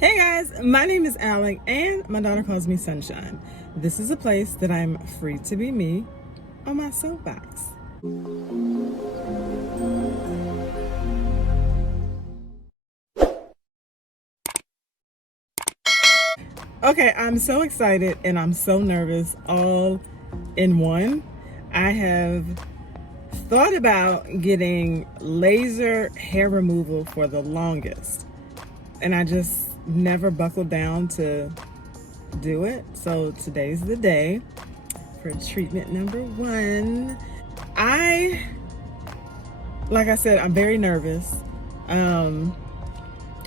Hey guys, my name is Alec and my daughter calls me Sunshine. This is a place that I'm free to be me on my soapbox. Okay, I'm so excited and I'm so nervous all in one. I have thought about getting laser hair removal for the longest, and I just never buckled down to do it. So today's the day for treatment number one. Like I said, I'm very nervous. And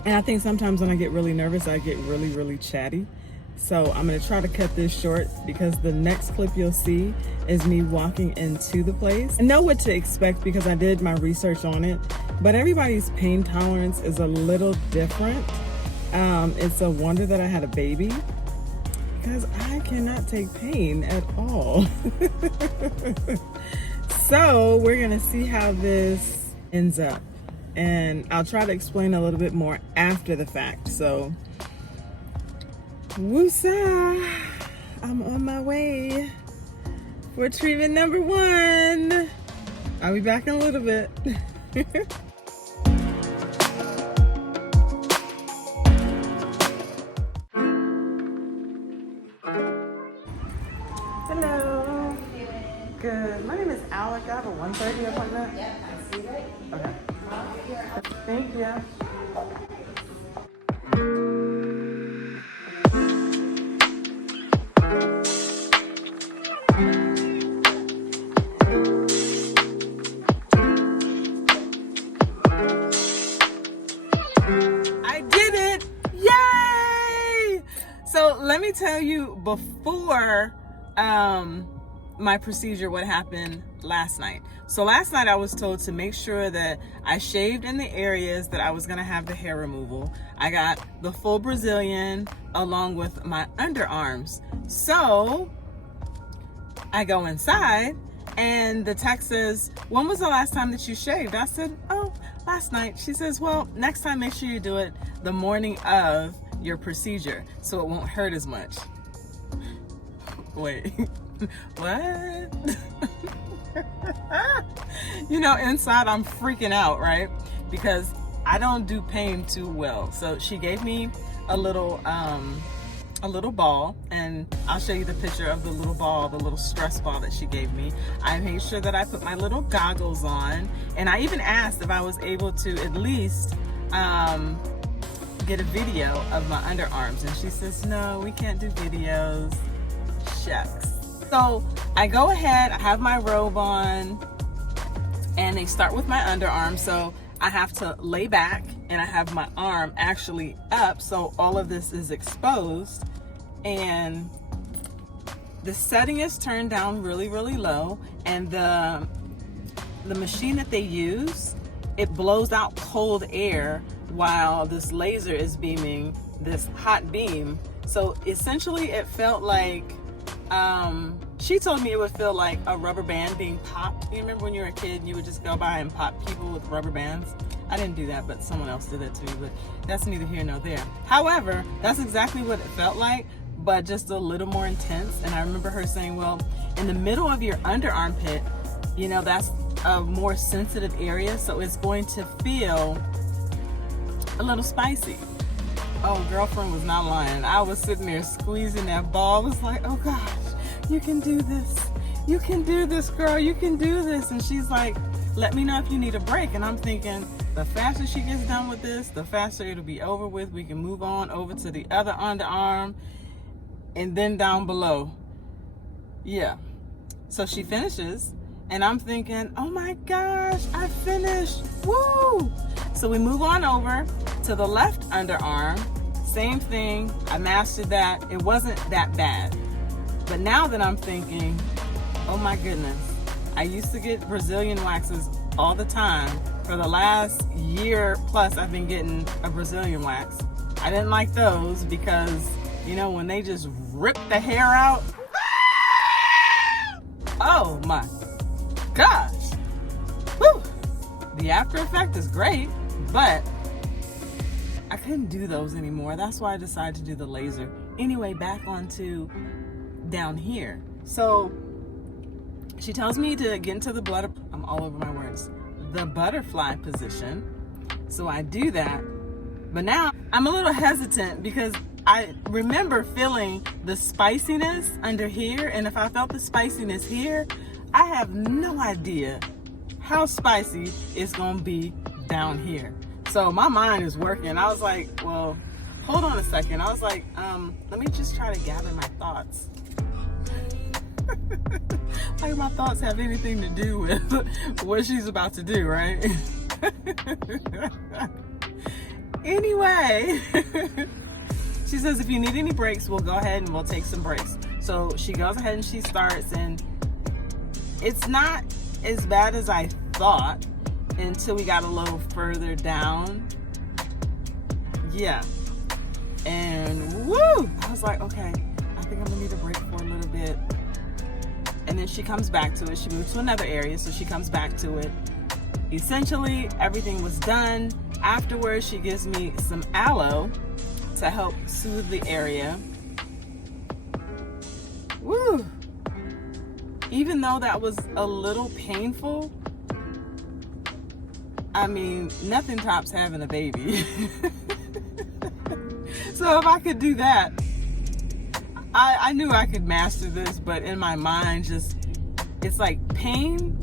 I think sometimes when I get really nervous, I get really chatty. So I'm gonna try to cut this short because the next clip you'll see is me walking into the place. I know what to expect because I did my research on it, but everybody's pain tolerance is a little different. It's a wonder that I had a baby because I cannot take pain at all. So we're gonna see how this ends up, and I'll try to explain a little bit more after the fact. So woosah, I'm on my way for treatment number one. I'll be back in a little bit. Hello. Good. My name is Alec. I have a 1:30 appointment. Yeah, I see right. Okay. Thank you. I did it! Yay! So let me tell you before my procedure what happened last night. So last night I was told to make sure that I shaved in the areas that I was gonna have the hair removal. I got the full Brazilian along with my underarms. So I go inside and the tech says, when was the last time that you shaved? I said, oh, last night. She says, well, next time make sure you do it the morning of your procedure so it won't hurt as much. Wait, what? You know, inside I'm freaking out, right? Because I don't do pain too well. So she gave me a little ball, and I'll show you the picture of the little ball, the little stress ball that she gave me. I made sure that I put my little goggles on, and I even asked if I was able to at least get a video of my underarms, and she says, no, we can't do videos. Shucks. So I go ahead, I have my robe on, and they start with my underarm. So I have to lay back, and I have my arm actually up, so all of this is exposed. And the setting is turned down really low, and the machine that they use, it blows out cold air while this laser is beaming this hot beam. So essentially it felt like, she told me it would feel like a rubber band being popped. You remember when you were a kid and you would just go by and pop people with rubber bands? I didn't do that, but someone else did that to me, but that's neither here nor there. However, that's exactly what it felt like, but just a little more intense. And I remember her saying, well, in the middle of your underarm pit, you know, that's a more sensitive area, so it's going to feel a little spicy. Oh, girlfriend was not lying. I was sitting there squeezing that ball. I was like, oh gosh, you can do this. You can do this, girl. You can do this. And she's like, let me know if you need a break. And I'm thinking, the faster she gets done with this, the faster it'll be over with. We can move on over to the other underarm and then down below. Yeah. So she finishes, and I'm thinking, oh my gosh, I finished. Woo! So we move on over to the left underarm. Same thing. I mastered that. It wasn't that bad. But now that I'm thinking, oh my goodness, I used to get Brazilian waxes all the time. For the last year plus, I've been getting a Brazilian wax. I didn't like those because, you know, when they just rip the hair out, oh my gosh. Whew. The after effect is great, but I couldn't do those anymore. That's why I decided to do the laser. Anyway, back onto down here. So she tells me to get into the I'm all over my words. The butterfly position. So I do that. But now I'm a little hesitant because I remember feeling the spiciness under here. And if I felt the spiciness here, I have no idea how spicy it's gonna be down here. So my mind is working. I was like, well, hold on a second. I was like, let me just try to gather my thoughts. Like my thoughts have anything to do with what she's about to do, right? Anyway, she says, if you need any breaks, we'll go ahead and we'll take some breaks. So she goes ahead and she starts, and it's not as bad as I thought until we got a little further down. Yeah. And woo! I was like, okay, I think I'm gonna need a break for a little bit. And then she comes back to it. She moved to another area, so she comes back to it. Essentially, everything was done. Afterwards, she gives me some aloe to help soothe the area. Woo! Even though that was a little painful, I mean, nothing tops having a baby. So if I could do that, I knew I could master this, but in my mind, it's like pain,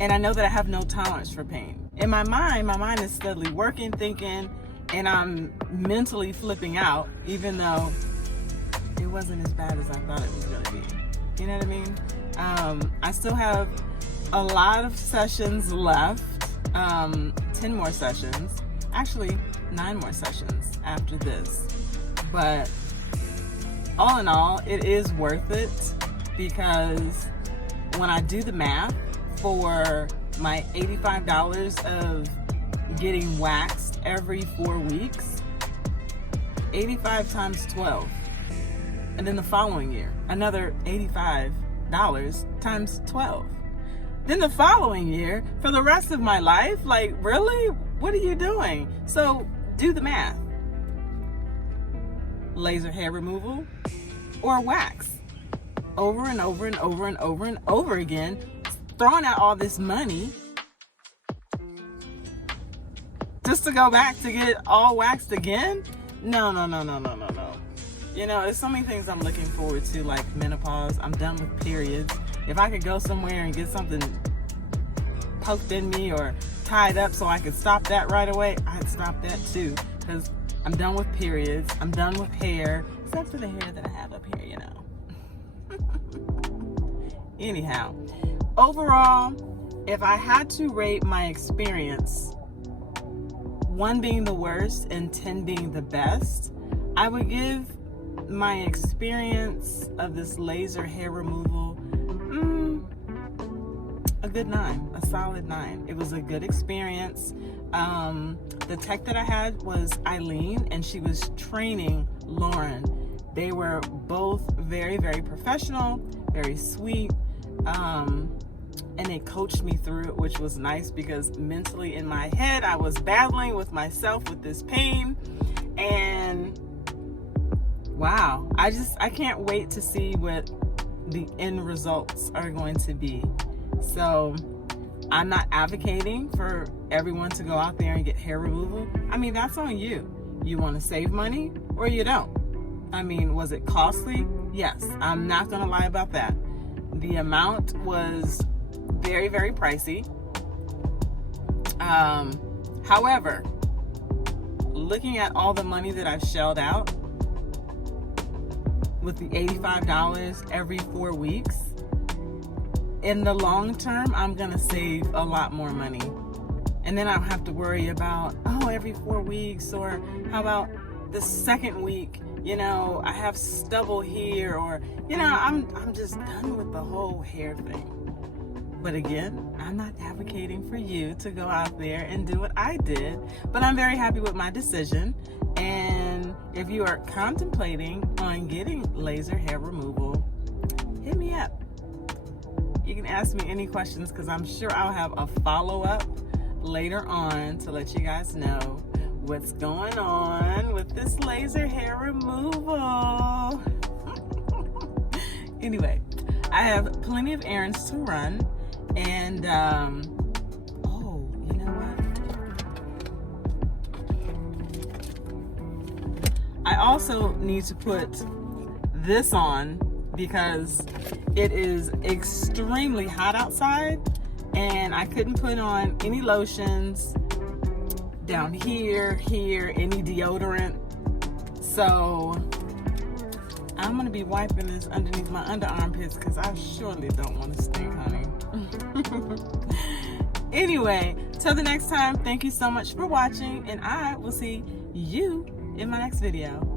and I know that I have no tolerance for pain. In my mind is steadily working, thinking, and I'm mentally flipping out, even though it wasn't as bad as I thought it was gonna be. You know what I mean? I still have a lot of sessions left, 10 more sessions, actually 9 more sessions after this, but all in all, it is worth it, because when I do the math for my $85 of getting waxed every 4 weeks, 85 times 12, and then the following year, another $85 times 12. Then the following year, for the rest of my life, like, really? What are you doing? So do the math. Laser hair removal or wax, over and over and over and over and over again, throwing out all this money just to go back to get it all waxed again? No. You know, there's so many things I'm looking forward to, like menopause. I'm done with periods. If I could go somewhere and get something poked in me or tied up so I could stop that right away, I'd stop that too, because I'm done with periods. I'm done with hair, except for the hair that I have up here, you know. Anyhow, overall, if I had to rate my experience, 1 being the worst and 10 being the best, I would give my experience of this laser hair removal a good 9, a solid 9. It was a good experience. The tech that I had was Eileen, and she was training Lauren. They were both very, very professional, very sweet, and they coached me through it, which was nice, because mentally in my head I was battling with myself with this pain. And wow, I can't wait to see what the end results are going to be. So I'm not advocating for everyone to go out there and get hair removal. I mean, that's on you. You want to save money or you don't. I mean, was it costly? Yes, I'm not going to lie about that. The amount was very, very pricey. However, looking at all the money that I've shelled out with the $85 every 4 weeks, in the long term, I'm gonna save a lot more money. And then I don't have to worry about, oh, every 4 weeks, or how about the second week, you know, I have stubble here, or, you know, I'm just done with the whole hair thing. But again, I'm not advocating for you to go out there and do what I did, but I'm very happy with my decision. And if you are contemplating on getting laser hair removal, hit me up. You can ask me any questions, because I'm sure I'll have a follow-up later on to let you guys know what's going on with this laser hair removal. Anyway, I have plenty of errands to run, and oh, you know what? I also need to put this on because it is extremely hot outside, and I couldn't put on any lotions down here, any deodorant. So I'm gonna be wiping this underneath my under armpits because I surely don't want to stink, honey. Anyway, till the next time, thank you so much for watching, and I will see you in my next video.